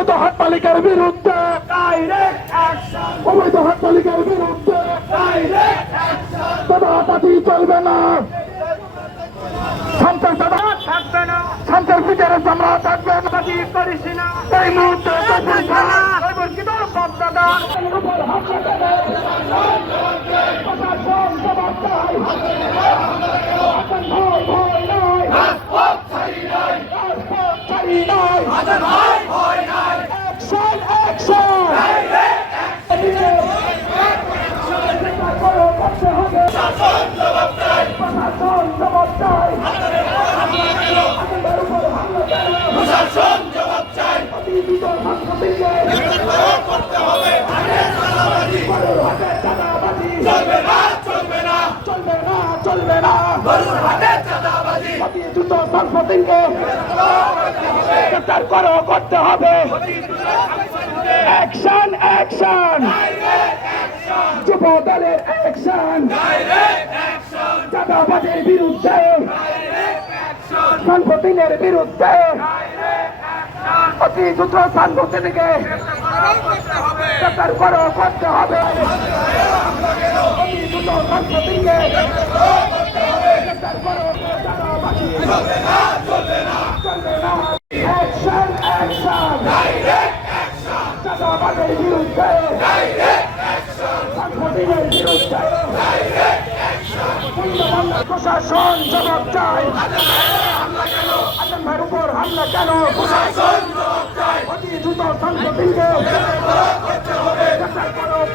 অবৈধ হাট মালিকের বিরুদ্ধে অবৈধ হাট মালিকের বিরুদ্ধে দাদাবাজি চলবে না, সন্ত্রাস বিচারের চামড়া থাকবে না। এই মুহূর্তে চলবে না, দ্রুত সংসদিনকে গ্রেফতার করতে হবে। অ্যাকশন অ্যাকশন, যুব দলের অ্যাকশন, চাঁদাবাজির বিরুদ্ধে, সংসদিনের বিরুদ্ধে অতি দ্রুত সংসদিনকে গ্রেফতার করতে হবে। অতি দ্রুত সংসদিনকে অ্যাকশন অ্যাকশন, চাঁদাবাজির বিরুদ্ধে, সংসদিনের বিরুদ্ধে প্রশাসন জবাব চাই। আজম ভাইয়ের উপর হামলা কেন? অতি দ্রুত সংসদিনকে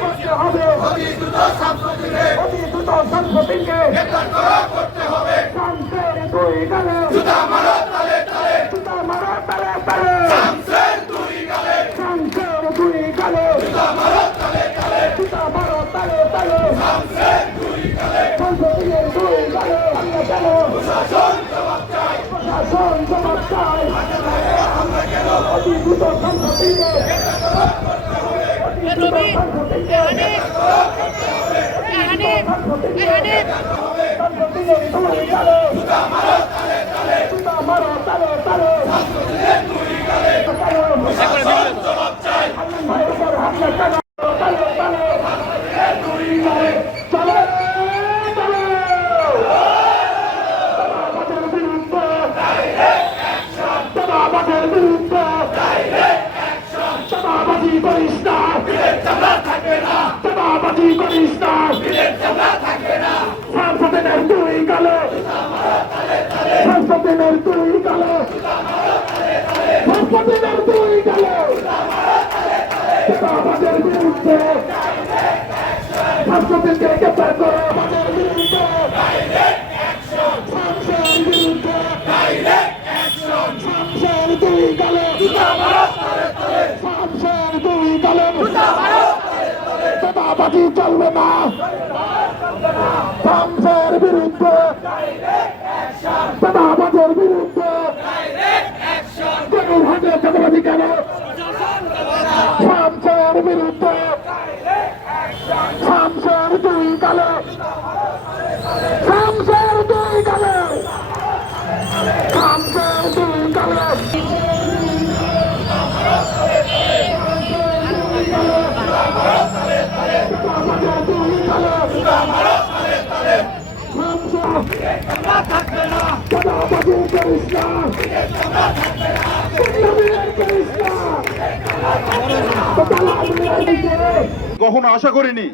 করতে হবে। অতি দ্রুত সংসদিনকে শামসের দুই গালে জুতা মারো তালে তালে, শামসের দুই গালে জুতা মারো তালে তালে, সংসদিনের দুই গালে হামলা কেন? প্রশাসন জবাব চাই। অতি দ্রুত সংসদিনকে দাদাবাজি চলবে না, শামসের বিরুদ্ধে, দাদাবাজের বিরুদ্ধে হাটে চাঁদাবাজি কেন? শামসের বিরুদ্ধে, শামসের দুই গালে, শামসের দুই গালে, শামসের দুই গালে কখনো আশা করিনি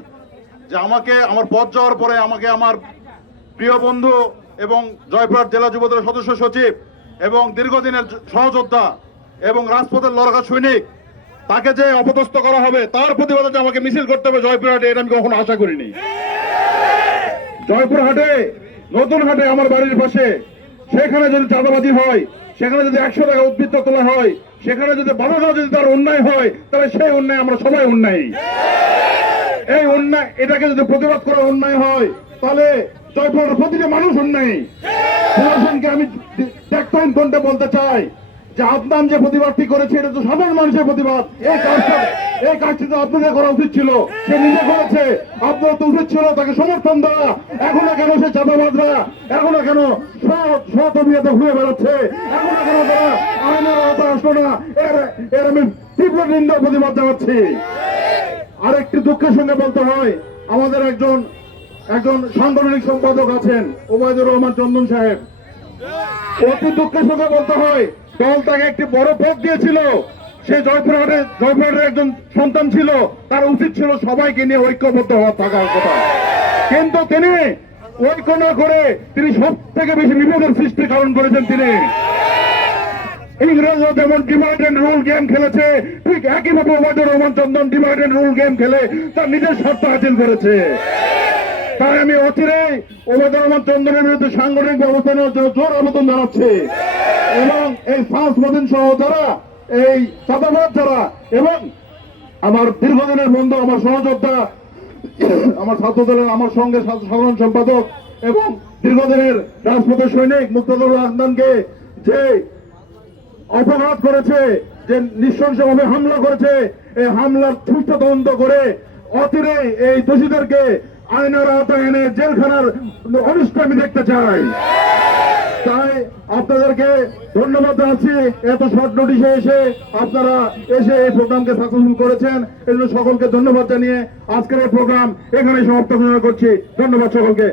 যে আমাকে আমার পদ যাওয়ার পরে আমাকে আমার প্রিয় বন্ধু এবং জয়পুরহাট জেলা যুবদলের সদস্য সচিব এবং দীর্ঘদিনের সহযোদ্ধা এবং রাজপথের লড়াকা সৈনিক তাকে যে অপদস্থ করা হবে, তার প্রতিবাদে যে আমাকে মিছিল করতে হবে জয়পুরহাটে, এটা আমি কখনো আশা করিনি। জয়পুরহাটে নতুন হাটে আমার বাড়ির পাশে, সেখানে যদি চাঁদাবাজি হয়, সেখানে যদি 100 টাকা উদ্বৃত্ত তোলা হয়, সেখানে যদি বাধা দেওয়া যদি তার অন্যায় হয়, তাহলে সেই অন্যায় আমরা সবাই অন্যায়। এই অন্যায়, এটাকে যদি প্রতিবাদ করা অন্যায় হয়, তাহলে জয়পুরের প্রতিটা মানুষ অন্যায়। প্রশাসনকে আমি ট্যাক্টইন কণ্ঠে বলতে চাই যে আপনার যে প্রতিবাদটি করেছে এটা তো সাধারণ মানুষের প্রতিবাদ। এই কাজটি তো আপনাদের করা উচিত ছিল, সে নিজে করেছে, আপনার তো উচিত ছিল তাকে সমর্থন দেওয়া। এখনো কেন সে চাঁদাবাজরা, এখনো কেন সৎ অভিযাতে ঘুরে বেড়াচ্ছে, এখনো কেন তারা আইনের আওতায় আসলো না? এর আমি তীব্র নিন্দা ও প্রতিবাদ জানাচ্ছি। আরেকটি দুঃখের সঙ্গে বলতে হয়, আমাদের একজন সাংগঠনিক সম্পাদক আছেন ওবায়দুর রহমান চন্দন সাহেব। অতি দুঃখের সঙ্গে বলতে হয়, দল তাকে একটি বড় পদ দিয়েছিল, সে জয়পুরহাটের একজন সন্তান ছিল, তার উচিত ছিল সবাইকে নিয়ে ঐক্যবদ্ধ হওয়া থাকার কথা। কিন্তু তিনি ঐক্য না করে তিনি সব থেকে বেশি বিপদের সৃষ্টির কারণ করেছেন। তিনি ইংরেজরা যেমন ডিভাইড এন্ড রুল গেম খেলেছে, ঠিক একইভাবে ওবায়দুর রহমান চন্দন ডিভাইড এন্ড রুল গেম খেলে তার নিজের স্বার্থ হাসিল করেছে। তাই আমি অচিরেই ওবায়দুর রহমান চন্দনের বিরুদ্ধে সাংগঠনিক ব্যবস্থা নেওয়ার জন্য জোর আবেদন জানাচ্ছি। এবং এই ফাঁস মদিন সহ যারা এই চাঁদাবাদ যারা, এবং আমার দীর্ঘদিনের বন্ধু, আমার সহযোদ্ধা, আমার ছাত্র দলের আমার সঙ্গে সাধারণ সম্পাদক এবং দীর্ঘদিনের রাজপথের সৈনিক মুক্তাদুর রহমানকে যে অপঘাত করেছে, যে নৃশংসভাবে হামলা করেছে, এই হামলার সুষ্ঠু তদন্ত করে অচিরে এই দোষীদেরকে আইনের আওতায় এনে জেলখানার অনিষ্ট আমি দেখতে চাই। তাই আপনাদেরকে ধন্যবাদ জানাচ্ছি, এত শর্ট নোটিশে এসে আপনারা এসে এই প্রোগ্রামকে সাকসেসফুল করেছেন, এই জন্য সকলকে ধন্যবাদ জানিয়ে আজকের এই প্রোগ্রাম এখানে সমাপ্ত ঘোষণা করছি। ধন্যবাদ সকলকে।